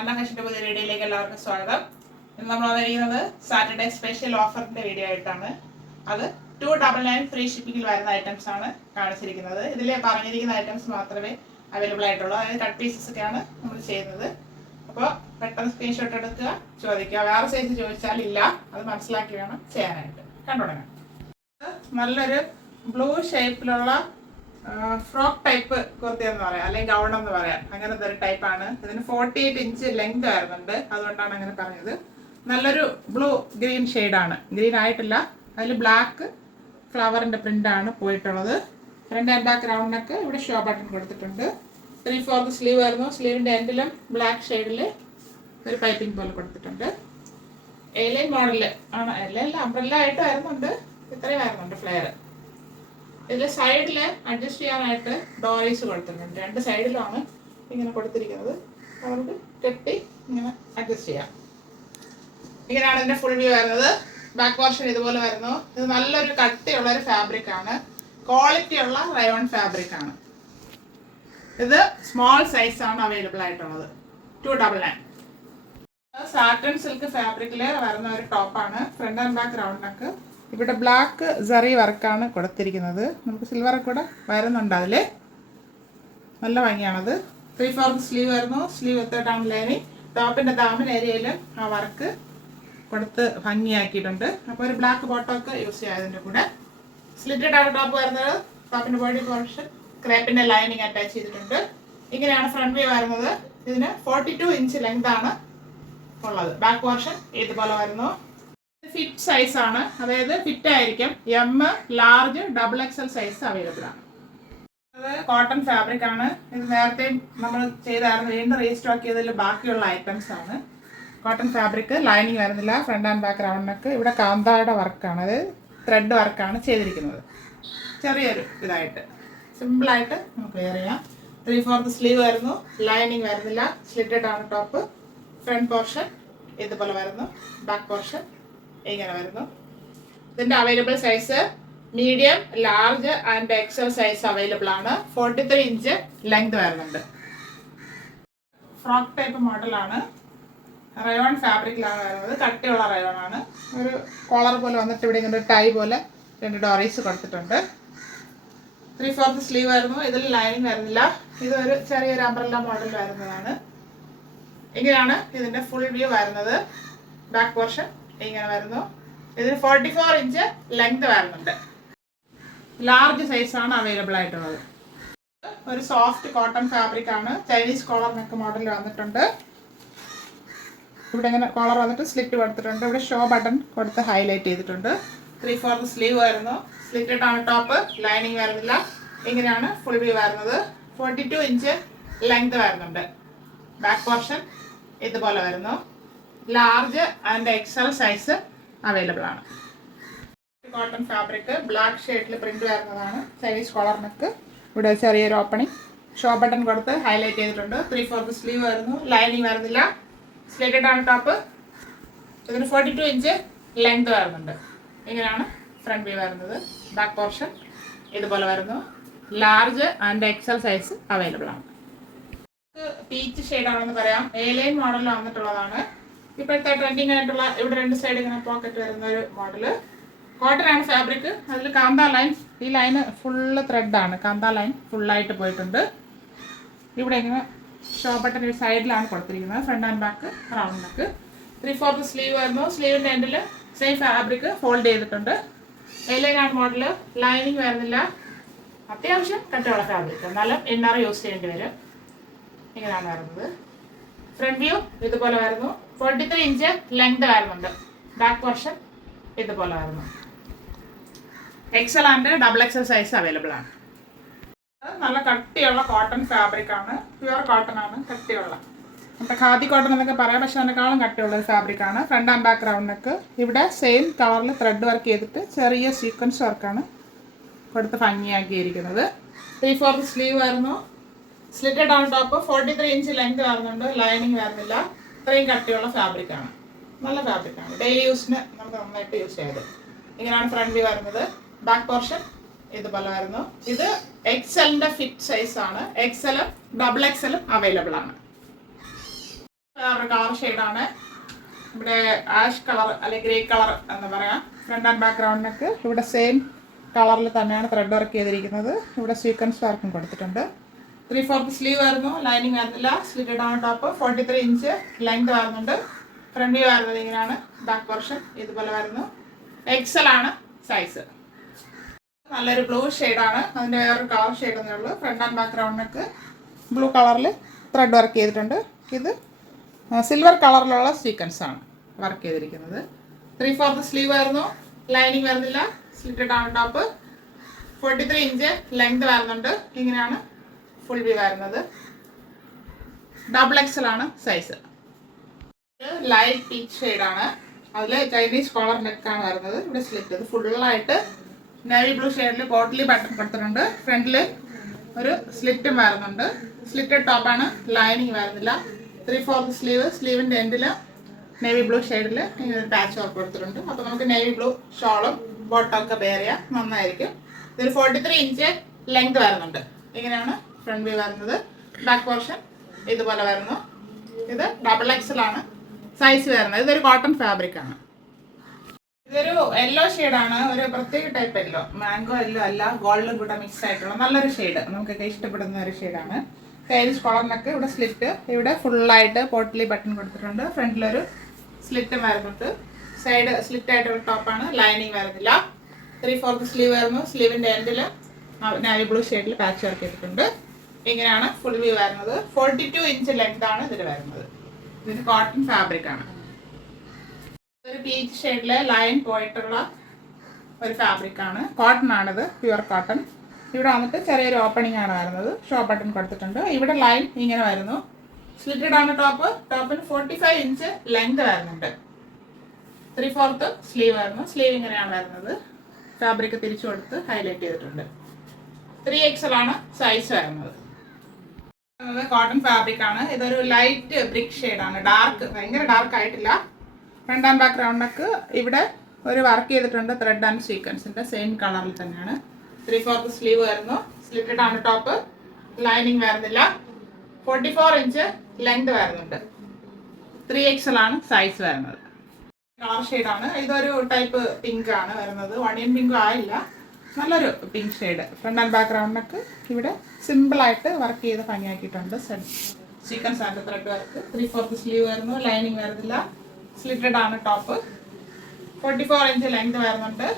അന്നകേഷിന്റെ പുതിയ വീഡിയോയിലേക്ക് എല്ലാവർക്കും സ്വാഗതം. ഇന്ന് നമ്മൾ വന്നിരിക്കുന്നത് സാറ്റർഡേ സ്പെഷ്യൽ ഓഫറിന്റെ വീഡിയോ ആയിട്ടാണ്. അത് 299 ഫ്രീ ഷിപ്പിംഗിൽ വരുന്ന ഐറ്റംസ് ആണ് കാണിച്ചിരിക്കുന്നത്. ഇതിൽ പറഞ്ഞിരിക്കുന്ന ഐറ്റംസ് മാത്രമേ അവൈലബിൾ ആയിട്ടുള്ളൂ. അതായത് കട്ട് പീസസ് ഒക്കെയാണ് നമ്മൾ ചെയ്യുന്നത്. അപ്പോൾ പെട്ടെന്ന് സ്ക്രീൻഷോട്ട് എടുക്കുക, ചോദിക്കുക. വേറെ സൈസ് ചോദിച്ചാൽ ഇല്ല, അത് മനസ്സിലാക്കി വേണം ചെയ്യാനായിട്ട്. കണ്ടുടങ്ങാം. നല്ലൊരു ബ്ലൂ ഷേപ്പിലുള്ള ഫ്രോക്ക് ടൈപ്പ് കുർത്തി എന്ന് പറയാം, അല്ലെങ്കിൽ ഗൗൺ എന്ന് പറയാം. അങ്ങനത്തെ ഒരു ടൈപ്പാണ്. ഇതിന് 48 ഇഞ്ച് ലെങ്ത് വരുന്നുണ്ട്, അതുകൊണ്ടാണ് അങ്ങനെ പറഞ്ഞത്. നല്ലൊരു ബ്ലൂ ഗ്രീൻ ഷെയ്ഡാണ്, ഗ്രീൻ ആയിട്ടില്ല. അതിൽ ബ്ലാക്ക് ഫ്ലവറിൻ്റെ പ്രിൻ്റാണ് പോയിട്ടുള്ളത്. ഫ്രണ്ട് ആൻഡ് ബാക്ക് റൗണ്ടിനൊക്കെ ഇവിടെ ഷോ ബട്ടൺ കൊടുത്തിട്ടുണ്ട്. 3/4 സ്ലീവ് വരുന്നു. സ്ലീവിൻ്റെ എൻഡിലും ബ്ലാക്ക് ഷെയ്ഡിൽ ഒരു പൈപ്പിംഗ് പോലെ കൊടുത്തിട്ടുണ്ട്. എലൈൻ മോഡൽ ആണ്. എല്ലാം അംബ്രല്ല ആയിട്ട് വരുന്നുണ്ട്. ഇത്രയും വരുന്നുണ്ട് ഫ്ലെയർ. ഇതിൽ സൈഡിൽ അഡ്ജസ്റ്റ് ചെയ്യാനായിട്ട് ഡോറീസ് കൊടുത്തിട്ടുണ്ട്. രണ്ട് സൈഡിലാണ് ഇങ്ങനെ കൊടുത്തിരിക്കുന്നത്. അതുകൊണ്ട് കെട്ടി ഇങ്ങനെ അഡ്ജസ്റ്റ് ചെയ്യാം. ഇങ്ങനെയാണ് ഇതിൻ്റെ ഫുൾ വ്യൂ വരുന്നത്. ബാക്ക് പോർഷൻ ഇതുപോലെ വരുന്നു. ഇത് നല്ലൊരു കട്ടിയുള്ള ഒരു ഫാബ്രിക് ആണ്, ക്വാളിറ്റി ഉള്ള റയോൺ ഫാബ്രിക് ആണ്. ഇത് സ്മോൾ സൈസ് ആണ് അവൈലബിൾ ആയിട്ടുള്ളത്. 299. സാറ്റൻ സിൽക്ക് ഫാബ്രിക്കിൽ വരുന്ന ഒരു ടോപ്പാണ്. ഫ്രണ്ട് ആൻഡ് ബാക്ക് റൗണ്ടിനൊക്കെ ഇവിടെ ബ്ലാക്ക് സറി വർക്കാണ് കൊടുത്തിരിക്കുന്നത്. നമുക്ക് സിൽവർ കൂടെ വരുന്നുണ്ട്. അതിൽ നല്ല ഭംഗിയാണത്. 3/4 സ്ലീവ് വരുന്നു. സ്ലീവ് എത്തിയിട്ടാണ് ലൈനിങ്. ടോപ്പിൻ്റെ ദാമൻ ഏരിയയിലും ആ വർക്ക് കൊടുത്ത് ഭംഗിയാക്കിയിട്ടുണ്ട്. അപ്പോൾ ഒരു ബ്ലാക്ക് ബോട്ടമൊക്കെ യൂസ് ചെയ്യാം അതിൻ്റെ കൂടെ. സ്ലിറ്റഡ് ആണ് ടോപ്പ് വരുന്നത്. ടോപ്പിൻ്റെ ബോഡി പോർഷൻ ക്രേപ്പിൻ്റെ ലൈനിങ് അറ്റാച്ച് ചെയ്തിട്ടുണ്ട്. ഇങ്ങനെയാണ് ഫ്രണ്ട് വ്യൂ വരുന്നത്. ഇതിന് 42 ഇഞ്ച് ലെങ്ത് ആണ് ഉള്ളത്. ബാക്ക് പോർഷൻ ഇതുപോലെ വരുന്നു. ഫിറ്റ് സൈസ് ആണ്, അതായത് ഫിറ്റ് ആയിരിക്കും. M, large, XXL size available ആണ്. അത് കോട്ടൺ ഫാബ്രിക് ആണ്. ഇത് നേരത്തെ നമ്മൾ ചെയ്തായിരുന്നു, വീണ്ടും റീസ്റ്റോക്ക് ചെയ്തതിൽ ബാക്കിയുള്ള ഐറ്റംസ് ആണ്. കോട്ടൺ ഫാബ്രിക്, ലൈനിങ് വരുന്നില്ല. ഫ്രണ്ട് ആൻഡ് ബാക്ക് റൗണ്ടിനൊക്കെ ഇവിടെ കാന്തായുടെ വർക്കാണ്, അത് ത്രെഡ് വർക്കാണ് ചെയ്തിരിക്കുന്നത്. ചെറിയൊരു ഇതായിട്ട് സിമ്പിളായിട്ട് നമുക്ക് വെയർ ചെയ്യാം. 3/4 സ്ലീവ് വരുന്നു. ലൈനിങ് വരുന്നില്ല. സ്ലിറ്റഡ് ആണ് ടോപ്പ്. ഫ്രണ്ട് പോർഷൻ ഇതുപോലെ വരുന്നു. ബാക്ക് പോർഷൻ ഇങ്ങനെ വരുന്നു. ഇതിൻ്റെ available size medium, large and XL size available ആണ്. 43 ഇഞ്ച് ലെങ്ത് വരുന്നുണ്ട്. ഫ്രോക്ക് ടൈപ്പ് മോഡലാണ്. റയോൺ ഫാബ്രിക്കിലാണ് വരുന്നത്. കട്ടിയുള്ള റയോൺ ആണ്. ഒരു കോളർ പോലെ വന്നിട്ട് ഇവിടെ ഇങ്ങനെ ടൈ പോലെ 2 ഡോറീസ് കൊടുത്തിട്ടുണ്ട്. 3/4 സ്ലീവ് വരുന്നു. ഇതിൽ ലൈനിങ് വരുന്നില്ല. ഇതൊരു ചെറിയൊരു അംബ്രല്ല മോഡൽ വരുന്നതാണ്. ഇങ്ങനെയാണ് ഇതിൻ്റെ ഫുൾ വ്യൂ വരുന്നത്. ബാക്ക് പോർഷൻ ഇങ്ങനെ വരുന്നു. ഇതിന് 44 ഇഞ്ച് ലെങ്ത് വരുന്നുണ്ട്. ലാർജ് സൈസാണ് അവൈലബിൾ ആയിട്ടുള്ളത്. ഒരു സോഫ്റ്റ് കോട്ടൺ ഫാബ്രിക് ആണ്. ചൈനീസ് കോളർ നെക്ക് മോഡൽ വന്നിട്ടുണ്ട്. ഇവിടെ ഇങ്ങനെ കോളർ വന്നിട്ട് സ്ലിറ്റ് കൊടുത്തിട്ടുണ്ട്. ഇവിടെ ഷോ ബട്ടൺ കൊടുത്ത് ഹൈലൈറ്റ് ചെയ്തിട്ടുണ്ട്. 3/4 സ്ലീവ് വരുന്നു. സ്ലിറ്റഡ് ആണ് ടോപ്പ്. ലൈനിങ് വരുന്നില്ല. ഇങ്ങനെയാണ് ഫുൾ വ്യൂ വരുന്നത്. 42 ഇഞ്ച് ലെങ്ത് വരുന്നുണ്ട്. ബാക്ക് പോർഷൻ ഇതുപോലെ വരുന്നു. Large and XL size available ആണ്. കോട്ടൺ ഫാബ്രിക്, ബ്ലാക്ക് ഷെയ്ഡിൽ പ്രിന്റ് വരുന്നതാണ്. Chinese collar neck. ഇവിടെ ചെറിയൊരു ഓപ്പണിംഗ് ഷോ ബട്ടൺ കൊടുത്ത് ഹൈലൈറ്റ് ചെയ്തിട്ടുണ്ട്. 3/4 സ്ലീവ് വരുന്നു. ലൈനിങ് വരുന്നില്ല. സ്ലിറ്റഡ് ആണ് ടോപ്പ്. ഇതിന് 42 ഇഞ്ച് ലെങ്ത് വരുന്നുണ്ട്. ഇങ്ങനെയാണ് ഫ്രണ്ട് വ്യൂ വരുന്നത്. ബാക്ക് പോർഷൻ ഇതുപോലെ വരുന്നു. Large and XL size available ആണ്. പീച്ച് ഷെയ്ഡാണെന്ന് പറയാം. എലൈൻ മോഡലിൽ വന്നിട്ടുള്ളതാണ്. ഇപ്പോഴത്തെ ട്രെൻഡിങ് ആയിട്ടുള്ള ഇവിടെ 2 സൈഡ് ഇങ്ങനെ പോക്കറ്റ് വരുന്ന ഒരു മോഡല്. കോട്ടൺ ആണ് ഫാബ്രിക്. അതിൽ കാന്ത ലൈൻ, ഈ ലൈന് ഫുള്ള് ത്രെഡാണ്. കാന്ത ലൈൻ ഫുള്ളായിട്ട് പോയിട്ടുണ്ട്. ഇവിടെ ഇങ്ങനെ ഷോ ബട്ടൺ ഒരു സൈഡിലാണ് കൊടുത്തിരിക്കുന്നത്. ഫ്രണ്ട് ആൻഡ് ബാക്ക് റൗണ്ടിനൊക്കെ 3/4 സ്ലീവ് വരുന്നു. സ്ലീവിൻ്റെ എൻഡിൽ സെയിം ഫാബ്രിക് ഫോൾഡ് ചെയ്തിട്ടുണ്ട്. എലൈനാണ് മോഡല്. ലൈനിങ് വരുന്നില്ല. അത്യാവശ്യം കട്ടിയുള്ള ഫാബ്രിക്, എന്നാലും ഇന്നർ യൂസ് ചെയ്യേണ്ടി വരും. ഇങ്ങനെയാണ് വരുന്നത്. ഫ്രണ്ട് വ്യൂ ഇതുപോലെ വരുന്നു. 43 ഇഞ്ച് ലെങ്ത് വരുന്നുണ്ട്. ബാക്ക് പോർഷൻ ഇതുപോലെ വരുന്നു. XL and XXL size available ആണ്. നല്ല കട്ടിയുള്ള കോട്ടൺ ഫാബ്രിക് ആണ്. പ്യുവർ കോട്ടൺ ആണ്. കട്ടിയുള്ള, നമ്മുടെ ഖാദി കോട്ടൺ എന്നൊക്കെ പറയാം, പക്ഷെ അതിനേക്കാളും കട്ടിയുള്ള ഒരു ഫാബ്രിക് ആണ്. ഫ്രണ്ട് ആൻഡ് ബാക്ക് റൗണ്ടിനൊക്കെ ഇവിടെ സെയിം കളറിൽ ത്രെഡ് വർക്ക് ചെയ്തിട്ട് ചെറിയ സീക്വൻസ് വർക്കാണ് കൊടുത്ത് ഭംഗിയാക്കിയിരിക്കുന്നത്. 3/4 സ്ലീവ് വരുന്നു. സ്ലിറ്റഡ് ആണ് ടോപ്പ്. 43 ഇഞ്ച് ലെങ്ത് വരുന്നുണ്ട്. ലൈനിങ് വരുന്നില്ല. ഇത്രയും കട്ടിയുള്ള ഫാബ്രിക് ആണ്. നല്ല ഫാബ്രിക് ആണ്. ഡെയിലി യൂസിന് നമുക്ക് നന്നായിട്ട് യൂസ് ചെയ്ത്. ഇങ്ങനെയാണ് ഫ്രണ്ട് വ്യൂ വരുന്നത്. ബാക്ക് പോർഷൻ ഇതുപോലെ വരുന്നു. ഇത് XLന്റെ ഫിറ്റ് സൈസ് ആണ്. XL, XXL അവൈലബിൾ ആണ്. വേറെ കളർ ഷെയ്ഡാണ്. ഇവിടെ ആഷ് കളർ അല്ലെങ്കിൽ ഗ്രേ കളർ എന്ന് പറയാം. ഫ്രണ്ട് ആൻഡ് ബാക്ക്ഗ്രൗണ്ട് നെക്ക് ഇവിടെ സെയിം കളറിൽ തന്നെയാണ് ത്രെഡ് വർക്ക് ചെയ്തിരിക്കുന്നത്. ഇവിടെ സീക്വൻസ് വർക്കും കൊടുത്തിട്ടുണ്ട്. 3/4 സ്ലീവ് വരുന്നു, ലൈനിങ് വരുന്നില്ല, സ്ലിറ്റഡ് ആണ് ടോപ്പ്. 43 ഇഞ്ച് ലെങ്ത് വരുന്നുണ്ട്. ഫ്രണ്ട് വ്യൂ വരുന്നത് ഇങ്ങനെയാണ്. ബാക്ക് പോർഷൻ ഇതുപോലെ വരുന്നു. എക്സൽ ആണ് സൈസ്. നല്ലൊരു ബ്ലൂ ഷെയ്ഡാണ്. അതിൻ്റെ വേറൊരു കളർ ഷെയ്ഡ് എന്നേ ഉള്ളൂ. Front and background neck blue കളറിൽ ത്രെഡ് വർക്ക് ചെയ്തിട്ടുണ്ട്. ഇത് സിൽവർ കളറിലുള്ള സീക്വൻസ് ആണ് വർക്ക് ചെയ്തിരിക്കുന്നത്. 3/4 സ്ലീവ് വരുന്നു, ലൈനിങ് വരുന്നില്ല, സ്ലിറ്റഡ് ആണ് ടോപ്പ്. 43 ഇഞ്ച് ലെങ്ത് വരുന്നുണ്ട്. ഇങ്ങനെയാണ് ഫുൾ വ്യൂ വരുന്നത്. ഡബിൾ എക്സൽ ആണ് സൈസ്. ലൈറ്റ് പീച്ച് ഷെയ്ഡാണ്. അതിൽ ചൈനീസ് കോളർ നെക്കാണ് വരുന്നത്. ഇവിടെ സ്ലിറ്റ് ഇത് ഫുള്ളായിട്ട് നേവി ബ്ലൂ ഷെയ്ഡിൽ പോട്ട്ലി ബട്ടൺ കൊടുത്തിട്ടുണ്ട്. ഫ്രണ്ടിൽ ഒരു സ്ലിറ്റും വരുന്നുണ്ട്. സ്ലിറ്റഡ് ടോപ്പാണ്, ലൈനിങ് വരുന്നില്ല. 3/4 സ്ലീവ്, സ്ലീവിൻ്റെ എൻഡിൽ നേവി ബ്ലൂ ഷെയ്ഡിൽ ഇങ്ങനെ ഒരു പാച്ച് വർക്ക് കൊടുത്തിട്ടുണ്ട്. അപ്പോൾ നമുക്ക് നേവി ബ്ലൂ ഷോളും ബോട്ടമൊക്കെ വെയർ ചെയ്യാം, നന്നായിരിക്കും. ഇതൊരു 43 ഇഞ്ച് ലെങ്ത് വരുന്നുണ്ട്. ഇങ്ങനെയാണ് ഫ്രണ്ട് വ്യൂ വരുന്നത്. ബാക്ക് പോർഷൻ ഇതുപോലെ വരുന്നു. ഇത് ഡബിൾ എക്സൽ ആണ് സൈസ് വരുന്നത്. ഇതൊരു കോട്ടൺ ഫാബ്രിക് ആണ്. ഇതൊരു യെല്ലോ ഷെയ്ഡാണ്. ഒരു പ്രത്യേക ടൈപ്പ് യെല്ലോ, മാംഗോ യെല്ലോ അല്ല, ഗോൾഡും കൂടെ മിക്സ് ആയിട്ടുള്ള നല്ലൊരു ഷെയ്ഡ്, നമുക്കൊക്കെ ഇഷ്ടപ്പെടുന്ന ഒരു ഷെയ്ഡാണ്. ചൈനീസ് കോളറിനൊക്കെ ഇവിടെ സ്ലിറ്റ്, ഇവിടെ ഫുള്ളായിട്ട് പോട്ട്ലി ബട്ടൺ കൊടുത്തിട്ടുണ്ട്. ഫ്രണ്ടിലൊരു സ്ലിറ്റ് വരുന്നുണ്ട്. സൈഡ് സ്ലിറ്റ് ആയിട്ടുള്ള ടോപ്പാണ്, ലൈനിങ് വരുന്നില്ല. 3/4 സ്ലീവ് വരുന്നു. സ്ലീവിൻ്റെ എൻഡിൽ നാവി ബ്ലൂ ഷെയ്ഡിൽ പാച്ച് വർക്ക് ചെയ്തിട്ടുണ്ട്. ഇങ്ങനെയാണ് ഫുൾ വ്യൂ വരുന്നത്. 42 ഇഞ്ച് ലെങ്ത് ആണ് ഇതിൽ വരുന്നത്. ഇതിന് കോട്ടൺ ഫാബ്രിക് ആണ്. ഒരു പീച്ച് ഷെയ്ഡിലെ ലൈൻ പോയിട്ടുള്ള ഒരു ഫാബ്രിക് ആണ്. കോട്ടൺ ആണിത്, പ്യുവർ കോട്ടൺ. ഇവിടെ വന്നിട്ട് ചെറിയൊരു ഓപ്പണിംഗ് ആണ് വരുന്നത്. ഷോ ബട്ടൺ കൊടുത്തിട്ടുണ്ട്. ഇവിടെ ലൈൻ ഇങ്ങനെ വരുന്നു. സ്ലിറ്റഡ് ആണ് ടോപ്പ്. ടോപ്പിന് 45 ഇഞ്ച് ലെങ്ത് വരുന്നുണ്ട്. 3/4 സ്ലീവ് വരുന്നു. സ്ലീവ് ഇങ്ങനെയാണ് വരുന്നത്. ഫാബ്രിക് തിരിച്ചു കൊടുത്ത് ഹൈലൈറ്റ് ചെയ്തിട്ടുണ്ട്. 3XL ആണ് സൈസ് വരുന്നത്. കോട്ടൺ ഫാബ്രിക് ആണ്. ഇതൊരു ലൈറ്റ് ബ്രിക്ക് ഷെയ്ഡാണ്. ഡാർക്ക്, ഭയങ്കര ഡാർക്ക് ആയിട്ടില്ല. ഫ്രണ്ട് ആൻഡ് ബാക്ക്ഗ്രൗണ്ടൊക്കെ ഇവിടെ ഒരു വർക്ക് ചെയ്തിട്ടുണ്ട്. ത്രെഡ് ആൻഡ് സീക്വൻസിൻ്റെ സെയിം കളറിൽ തന്നെയാണ്. 3/4 സ്ലീവ് വരുന്നു. സ്ലിറ്റഡ് ആണ് ടോപ്പ്. ലൈനിങ് വരുന്നില്ല. 44 ഇഞ്ച് ലെങ്ത് വരുന്നുണ്ട്. 3XL ആണ് സൈസ് വരുന്നത്. കളർ ഷെയ്ഡാണ്. ഇതൊരു ടൈപ്പ് പിങ്ക് ആണ് വരുന്നത്. ഓണിയൻ പിങ്കും ആയില്ല, നല്ലൊരു പിങ്ക് ഷെയ്ഡ്. ഫ്രണ്ട് ആൻഡ് ബാക്ക്ഗ്രൗണ്ടൊക്കെ ഇവിടെ സിമ്പിളായിട്ട് വർക്ക് ചെയ്ത് ഭംഗിയാക്കിയിട്ടുണ്ട്. Sequence and thread work. 3/4 sleeve വരുന്നു. ലൈനിങ് വരുന്നില്ല. സ്ലിറ്റഡ് ആണ് ടോപ്പ്. 44 ഇഞ്ച് ലെങ്ത് വരുന്നുണ്ട്.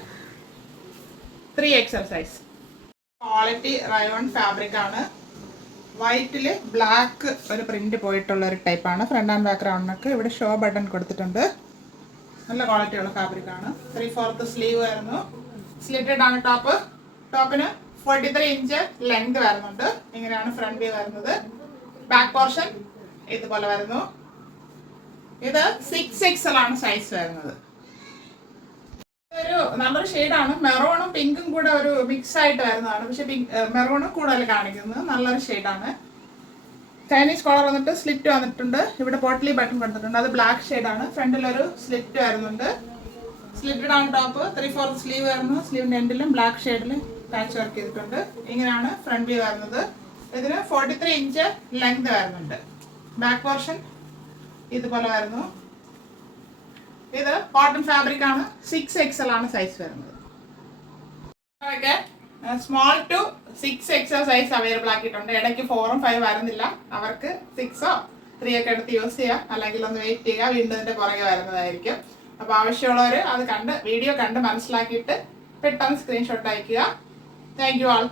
3XL size. Quality rayon fabric ആണ്. വൈറ്റിൽ ബ്ലാക്ക് ഒരു പ്രിന്റ് പോയിട്ടുള്ള ഒരു ടൈപ്പാണ്. ഫ്രണ്ട് ആൻഡ് ബാക്ക്ഗ്രൗണ്ടിനൊക്കെ ഇവിടെ ഷോ ബട്ടൺ കൊടുത്തിട്ടുണ്ട്. നല്ല ക്വാളിറ്റിയുള്ള ഫാബ്രിക് ആണ്. 3/4 സ്ലീവ് വരുന്നു. സ്ലിറ്റഡ് ആണ് ടോപ്പ്. ടോപ്പിന് 43 ഇഞ്ച് ലെങ്ത് വരുന്നുണ്ട്. ഇങ്ങനെയാണ് ഫ്രണ്ട് വ്യൂ വരുന്നത്. ബാക്ക് പോർഷൻ ഇതുപോലെ വരുന്നു. ഇത് 6XL ആണ് സൈസ് വരുന്നത്. ഒരു നല്ലൊരു ഷെയ്ഡാണ്. മെറൂണും പിങ്കും കൂടെ ഒരു മിക്സ് ആയിട്ട് വരുന്നതാണ്. പക്ഷെ മെറൂണും കൂടുതൽ കാണിക്കുന്നത് നല്ലൊരു ഷെയ്ഡാണ്. ചൈനീസ് കോളർ വന്നിട്ട് സ്ലിറ്റ് വന്നിട്ടുണ്ട്. ഇവിടെ പോട്ട്ലി ബട്ടൺ കൊടുത്തിട്ടുണ്ട്. അത് ബ്ലാക്ക് ഷെയ്ഡാണ്. ഫ്രണ്ടിലൊരു സ്ലിറ്റ് വരുന്നുണ്ട്. സ്ലിറ്റഡ് ആണ് ടോപ്പ്. 3/4 സ്ലീവ് വരുന്നു. സ്ലീവിൻ്റെ എൻഡിലും ബ്ലാക്ക് ഷെയ്ഡിൽ പാച്ച് വർക്ക് ചെയ്തിട്ടുണ്ട്. ഇങ്ങനെയാണ് ഫ്രണ്ട് വ്യൂ വരുന്നത്. ഇതിന് 43 ഇഞ്ച് ലെങ്ത് വരുന്നുണ്ട്. ബാക്ക് പോർഷൻ ഇതുപോലെ വരുന്നു. ഇത് കോട്ടൺ ഫാബ്രിക് ആണ്. 6XL ആണ് സൈസ് വരുന്നത്. Okay, small to 6XL size available ആക്കിയിട്ടുണ്ട്. ഇടയ്ക്ക് 4ഉം 5 വരുന്നില്ല. അവർക്ക് 6ഓ 3 ഒക്കെ എടുത്ത് യൂസ് ചെയ്യാം. അല്ലെങ്കിൽ ഒന്ന് വെയിറ്റ് ചെയ്യുക, വീണ്ടും ഇതിൻ്റെ പുറകെ വരുന്നതായിരിക്കും. അപ്പോൾ ആവശ്യമുള്ളവർ അത് വീഡിയോ കണ്ട് മനസ്സിലാക്കിയിട്ട് പെട്ടെന്ന് സ്ക്രീൻഷോട്ട് അയയ്ക്കുക. Thank you all.